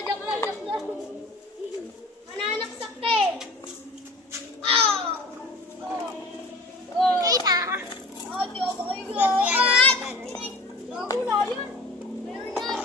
Joke lang. Mananaksak ka eh. Kita. Di ako kayo. Bago na yun. Meron yan.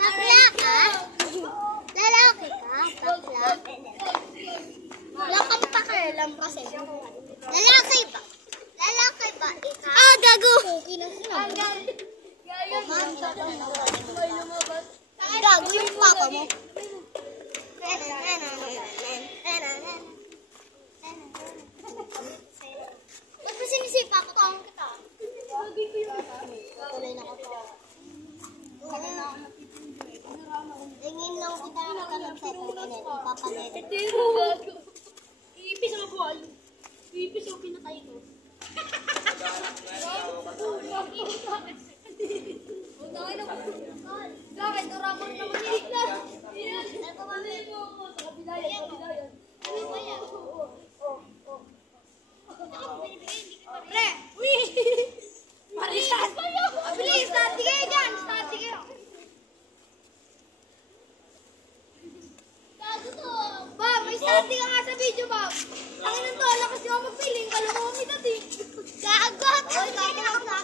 Bakla ka? Lalaki ka? Bakla? Wala kang pakialam kasi. Lalaki ba? Lalaki ba? Ikaw? Gago! Gago yung papa mo. Ba't ba sinisipa ko? Tawang kita. Tuloy na ko to. Tingin lang kita nakakalap sa pagkanet. Ipapanet. Iipis ang buwan. Iipis ang pinatay ko. Bakit? Doraemon naman nila. Ano pa kami mo? Sa kabilayan. Ano ba yan? Pre! Uy! Marisan! Bilis! Stati kayo dyan! Stati kayo! Gago to! Bob! May stati ka nga sa video, Bob! Tangin ng to! Lakas yung magpiling! Kala ko kami dati! Gago! Gago!